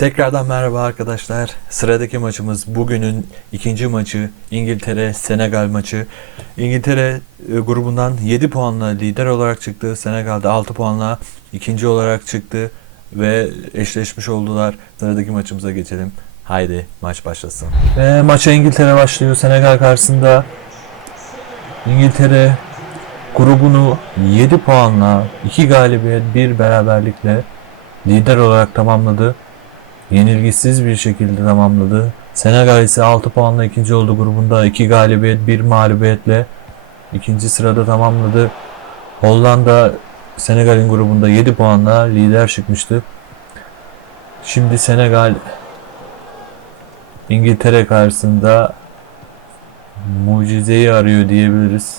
Tekrardan merhaba arkadaşlar. Sıradaki maçımız bugünün ikinci maçı İngiltere Senegal maçı. İngiltere e, grubundan 7 puanla lider olarak çıktı. Senegal'de 6 puanla ikinci olarak çıktı ve eşleşmiş oldular. Sıradaki maçımıza geçelim. Haydi maç başlasın. Ve maça İngiltere başlıyor Senegal karşısında. İngiltere grubunu 7 puanla 2 galibiyet 1 beraberlikle lider olarak tamamladı yenilgisiz bir şekilde tamamladı. Senegal ise 6 puanla ikinci oldu grubunda. 2 galibiyet, 1 mağlubiyetle ikinci sırada tamamladı. Hollanda Senegal'in grubunda 7 puanla lider çıkmıştı. Şimdi Senegal İngiltere karşısında mucizeyi arıyor diyebiliriz.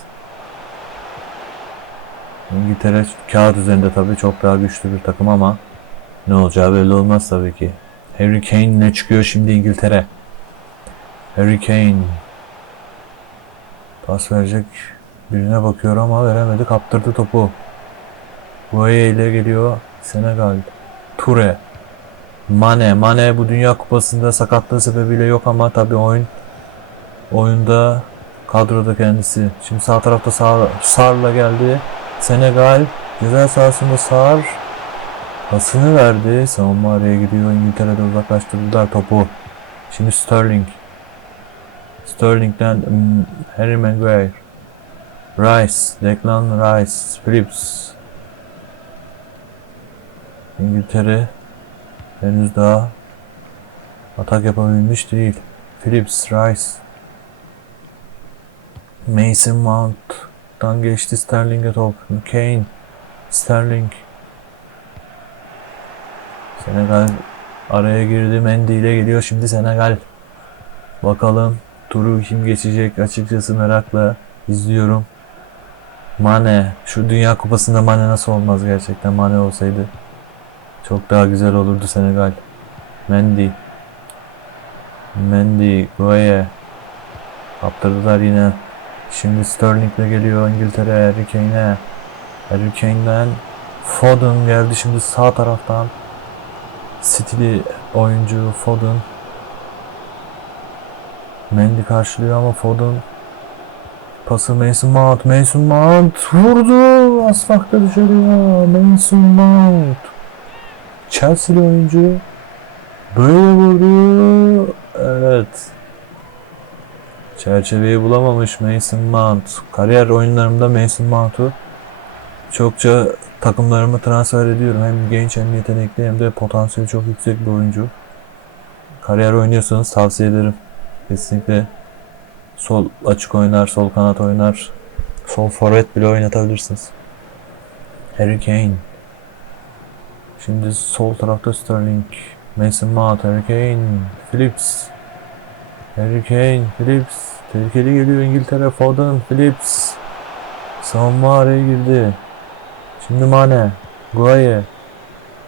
İngiltere kağıt üzerinde tabii çok daha güçlü bir takım ama ne olacağı belli olmaz tabii ki. Harry Kane ne çıkıyor şimdi İngiltere? Harry Kane pas verecek birine bakıyor ama veremedi kaptırdı topu. Gueye ile geliyor Senegal. Ture. Mane. Mane bu Dünya Kupası'nda sakatlığı sebebiyle yok ama tabi oyun oyunda kadroda kendisi. Şimdi sağ tarafta sağ, Sar'la geldi. Senegal ceza sahasında Sar Pasını verdi. Savunma araya gidiyor. İngiltere'de uzaklaştırdılar topu. Şimdi Sterling. Sterling'den hmm, Harry Maguire. Rice. Declan Rice. Phillips. İngiltere henüz daha atak yapabilmiş değil. Phillips, Rice. Mason Mount'tan geçti Sterling'e top. Kane. Sterling. Senegal araya girdi. Mendy ile geliyor şimdi Senegal. Bakalım turu kim geçecek açıkçası merakla izliyorum. Mane. Şu Dünya Kupası'nda Mane nasıl olmaz gerçekten Mane olsaydı. Çok daha güzel olurdu Senegal. Mendy. Mendy. Gueye. Kaptırdılar yine. Şimdi Sterling ile geliyor İngiltere. Harry Kane'e. Harry Kane'den Foden geldi şimdi sağ taraftan. City'li oyuncu Foden. Mendy karşılıyor ama Foden pası Mason Mount. Mason Mount vurdu. Asfakta dışarıya. Mason Mount. Chelsea'li oyuncu böyle vurdu. Evet. Çerçeveyi bulamamış Mason Mount. Kariyer oyunlarımda Mason Mount'u çokça takımlarımı transfer ediyorum. Hem genç hem yetenekli hem de potansiyeli çok yüksek bir oyuncu. Kariyer oynuyorsanız tavsiye ederim. Kesinlikle sol açık oynar, sol kanat oynar, sol forvet bile oynatabilirsiniz. Harry Kane. Şimdi sol tarafta Sterling. Mason Mount, Harry Kane, Phillips. Harry Kane, Phillips. Tehlikeli geliyor İngiltere, Foden, Phillips. Savunma araya girdi. Şimdi Mane, Gueye,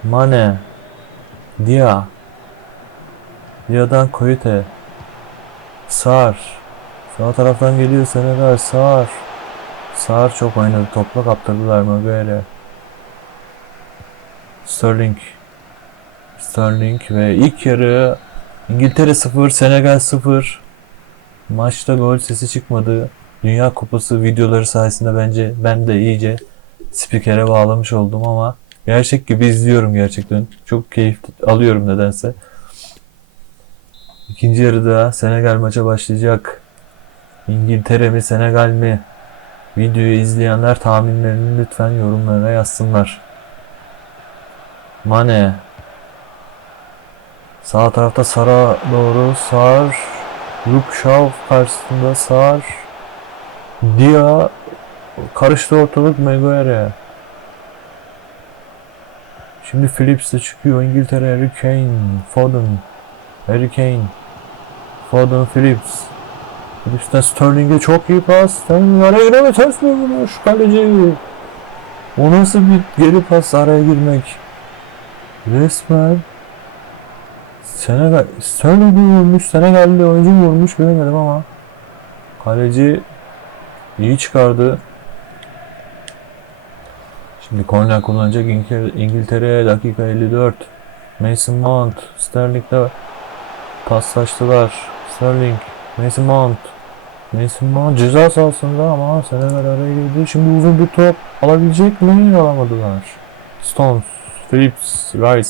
Mane, Dia, Dia'dan Koyute, Sar, sağ taraftan geliyor Senegal, Sar, Sar çok oynadı, topla kaptırdılar Maguire, Sterling, Sterling ve ilk yarı İngiltere 0, Senegal 0. Maçta gol sesi çıkmadı. Dünya Kupası videoları sayesinde bence ben de iyice spikere bağlamış oldum ama gerçek gibi izliyorum gerçekten. Çok keyif alıyorum nedense. İkinci yarıda Senegal maça başlayacak. İngiltere mi Senegal mi? Videoyu izleyenler tahminlerini lütfen yorumlarına yazsınlar. Mane Sağ tarafta Sara doğru Sar Luke Shaw karşısında Sar Dia Karıştı ortalık Maguire. Şimdi Phillips de çıkıyor. İngiltere Harry Kane. Foden. Harry Kane. Foden Phillips. Phillips'ten Sterling'e çok iyi pas. Sterling araya giremez. Ters mi vurmuş kaleci? O nasıl bir geri pas araya girmek? Resmen Senegal Sterling vurmuş. Senegalli oyuncu vurmuş bilemedim ama kaleci iyi çıkardı. Şimdi korner kullanacak İngiltere, dakika 54. Mason Mount. Sterling'le paslaştılar. Sterling. Mason Mount. Mason Mount ceza sahasında ama Senegal araya girdi. Şimdi uzun bir top alabilecek mi? Alamadılar. Stones. Phillips. Rice.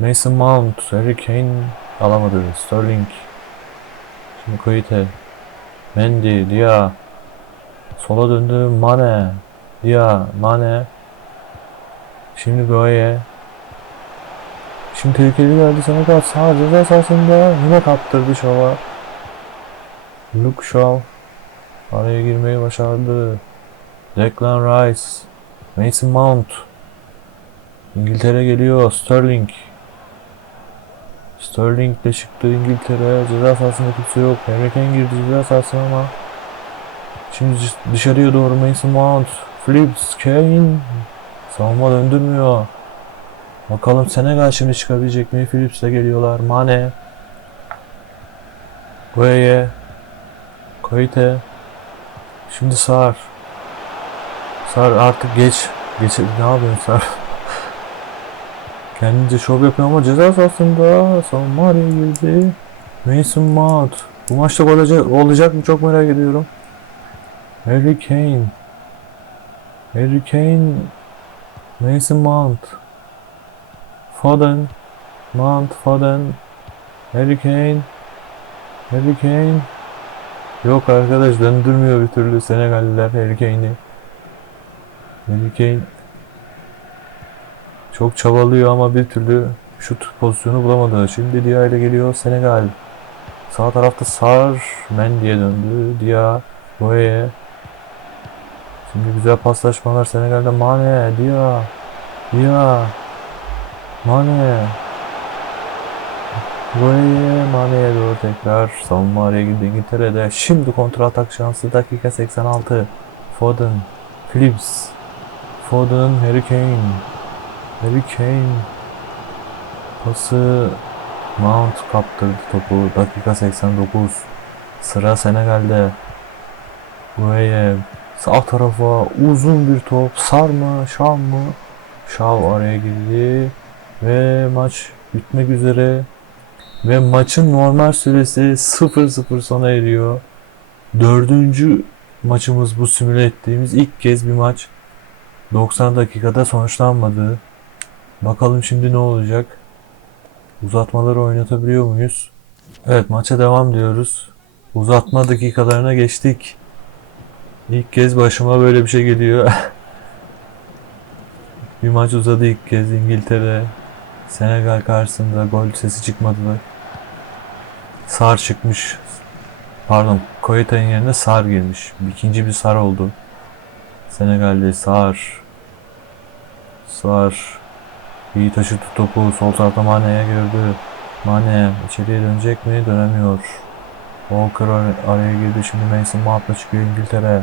Mason Mount. Harry Kane alamadı. Sterling. Şimdi Koite. Mendy. Dia. Sola döndü. Mane. Dia. Mane. Şimdi Goye. Şimdi tehlikeli geldi Senegal sağ ceza sahasında yine kaptırdı Shaw'a. Luke Shaw araya girmeyi başardı. Declan Rice, Mason Mount, İngiltere geliyor. Sterling. Sterling de çıktı İngiltere. Ceza sahasında kimse yok. Harry girdi ceza sahasına ama Şimdi dışarıya doğru Mason Mount, Phillips, Kane savunma döndürmüyor. Bakalım Senegal şimdi çıkabilecek mi? Phillips'le geliyorlar. Mane. Gueye. Koite. Şimdi Sar. Sar artık geç. Geç. Ne yapıyorsun Sar? Kendince şov yapıyor ama ceza sahasında savunma araya girdi. Mason Mount. Bu maçta olacak, olacak mı çok merak ediyorum. Harry Kane. Harry Kane. Mason Mount. Foden, Mount, Foden, Harry Kane, Harry Kane. Yok arkadaş döndürmüyor bir türlü Senegalliler Harry Kane'i. Harry Kane çok çabalıyor ama bir türlü şut pozisyonu bulamadı. Şimdi Dia ile geliyor Senegal. Sağ tarafta Sar Mendy'ye döndü. Dia, Boye. Şimdi güzel paslaşmalar Senegal'de Mane, Dia, Dia, Mane. Buraya Mane'ye doğru tekrar savunma araya girdi İngiltere'de. Şimdi kontra atak şansı dakika 86. Foden, Phillips, Foden, Harry Kane. Harry Kane pası Mount kaptırdı topu. Dakika 89. Sıra Senegal'de. Buraya sağ tarafa uzun bir top. Sar mı? Şam mı? Şav araya girdi. Ve maç bitmek üzere. Ve maçın normal süresi 0-0 sona eriyor. Dördüncü maçımız bu simüle ettiğimiz ilk kez bir maç. 90 dakikada sonuçlanmadı. Bakalım şimdi ne olacak? Uzatmaları oynatabiliyor muyuz? Evet maça devam diyoruz. Uzatma dakikalarına geçtik. İlk kez başıma böyle bir şey geliyor. bir maç uzadı ilk kez İngiltere. Senegal karşısında gol sesi çıkmadı da. Sar çıkmış. Pardon, Koyeta'nın yerine Sar girmiş. İkinci bir Sar oldu. Senegal'de Sar. Sar. İyi taşıdı topu. Sol tarafta Mane'ye gördü. Mane içeriye dönecek mi? Dönemiyor. Walker ar- araya girdi. Şimdi Mason Mount'la çıkıyor İngiltere.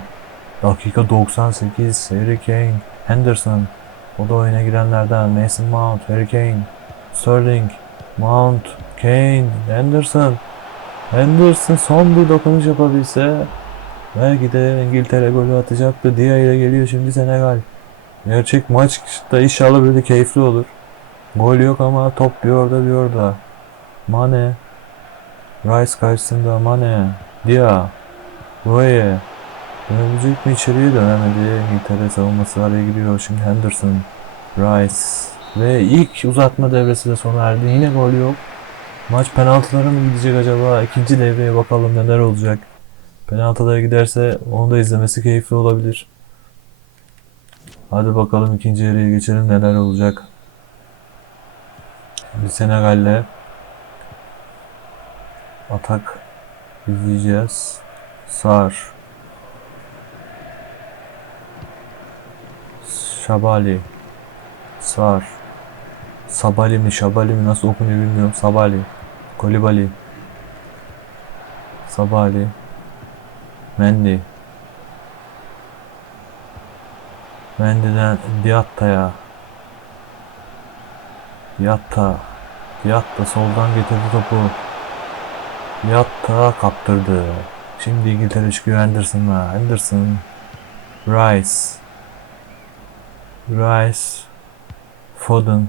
Dakika 98. Harry Kane. Henderson. O da oyuna girenlerden. Mason Mount. Harry Kane. Sterling, Mount, Kane, Henderson. Henderson son bir dokunuş yapabilse belki de İngiltere golü atacaktı. Dia ile geliyor şimdi Senegal. Gerçek maç da inşallah böyle keyifli olur. Gol yok ama top bir orada bir orada. Mane. Rice karşısında Mane. Dia. Roye. Dönebilecek mi içeriye dönemedi. İngiltere savunması araya giriyor. Şimdi Henderson. Rice. Ve ilk uzatma devresi de sona erdi. Yine gol yok. Maç penaltılara mı gidecek acaba? İkinci devreye bakalım neler olacak. Penaltılara giderse onu da izlemesi keyifli olabilir. Hadi bakalım ikinci yarıya geçelim neler olacak. Şimdi Senegal'le atak izleyeceğiz. Sar. Şabali. Sar. Sabali mi Şabali mi nasıl okunuyor bilmiyorum. Sabali. Kolibali. Sabali. Mendy. Mendy'den Diatta'ya. Diatta. Diatta soldan getirdi topu. Diatta kaptırdı. Şimdi İngiltere çıkıyor Henderson'la. Henderson. Rice. Rice. Foden.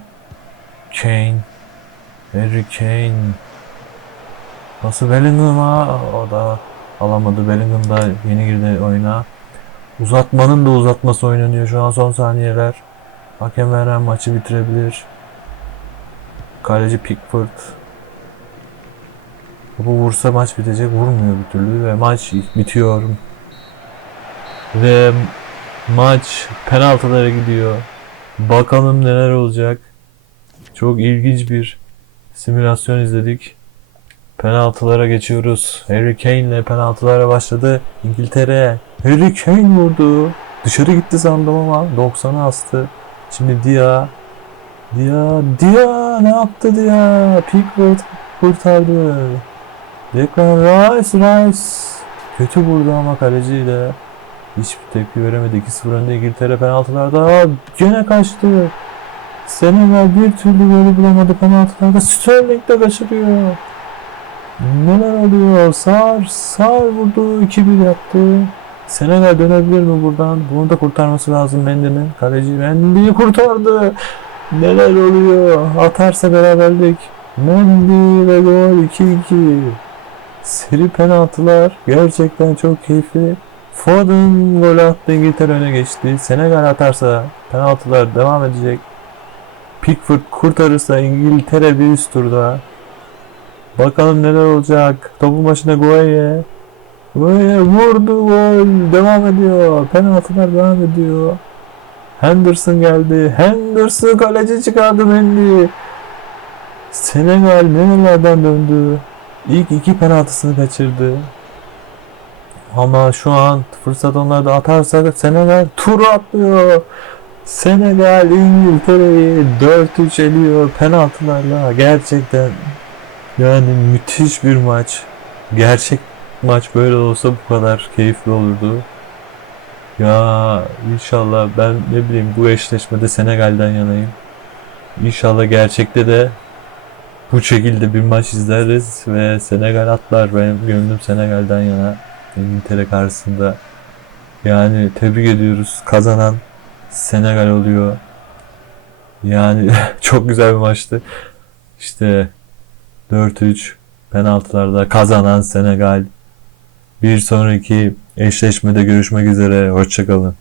Kane. Harry Kane. Nasıl Bellingham'a o da alamadı. Bellingham da yeni girdi oyuna. Uzatmanın da uzatması oynanıyor şu an son saniyeler. Hakem veren maçı bitirebilir. Kaleci Pickford. Bu vursa maç bitecek. Vurmuyor bir türlü ve maç bitiyor. Ve maç penaltılara gidiyor. Bakalım neler olacak. Çok ilginç bir simülasyon izledik. Penaltılara geçiyoruz. Harry Kane ile penaltılara başladı. İngiltere. Harry Kane vurdu. Dışarı gitti sandım ama 90'a astı. Şimdi Dia. Dia. Dia ne yaptı Dia? Pickford kurtardı. Declan Rice. Rice. Kötü vurdu ama kaleciyle. Hiçbir tepki veremedi. 2-0 önde İngiltere penaltılarda. Gene kaçtı. Senegal bir türlü golü bulamadı penaltılarda. Sterling de kaçırıyor. Neler oluyor? Sar, Sar vurdu. 2-1 yaptı. Senegal dönebilir mi buradan? Bunu da kurtarması lazım Mendy'nin. Kaleci Mendy'yi kurtardı. Neler oluyor? Atarsa beraberlik. Mendy ve gol 2-2. Seri penaltılar. Gerçekten çok keyifli. Foden gol attı İngiltere öne geçti. Senegal atarsa penaltılar devam edecek. Pickford kurtarırsa İngiltere bir üst turda. Bakalım neler olacak. Topun başına Gueye. Gueye vurdu gol. Devam ediyor. Penaltılar devam ediyor. Henderson geldi. Henderson kaleci çıkardı Mendy. Senegal nerelerden döndü. İlk iki penaltısını kaçırdı. Ama şu an fırsat onlarda atarsa Senegal tur atlıyor. Senegal İngiltere'yi 4-3 eliyor penaltılarla. Gerçekten yani müthiş bir maç. Gerçek maç böyle olsa bu kadar keyifli olurdu. Ya inşallah ben ne bileyim bu eşleşmede Senegal'den yanayım. İnşallah gerçekte de bu şekilde bir maç izleriz ve Senegal atlar. Benim gönlüm Senegal'den yana. İngiltere karşısında. Yani tebrik ediyoruz. Kazanan Senegal oluyor. Yani çok güzel bir maçtı. İşte 4-3 penaltılarda kazanan Senegal. Bir sonraki eşleşmede görüşmek üzere. Hoşçakalın.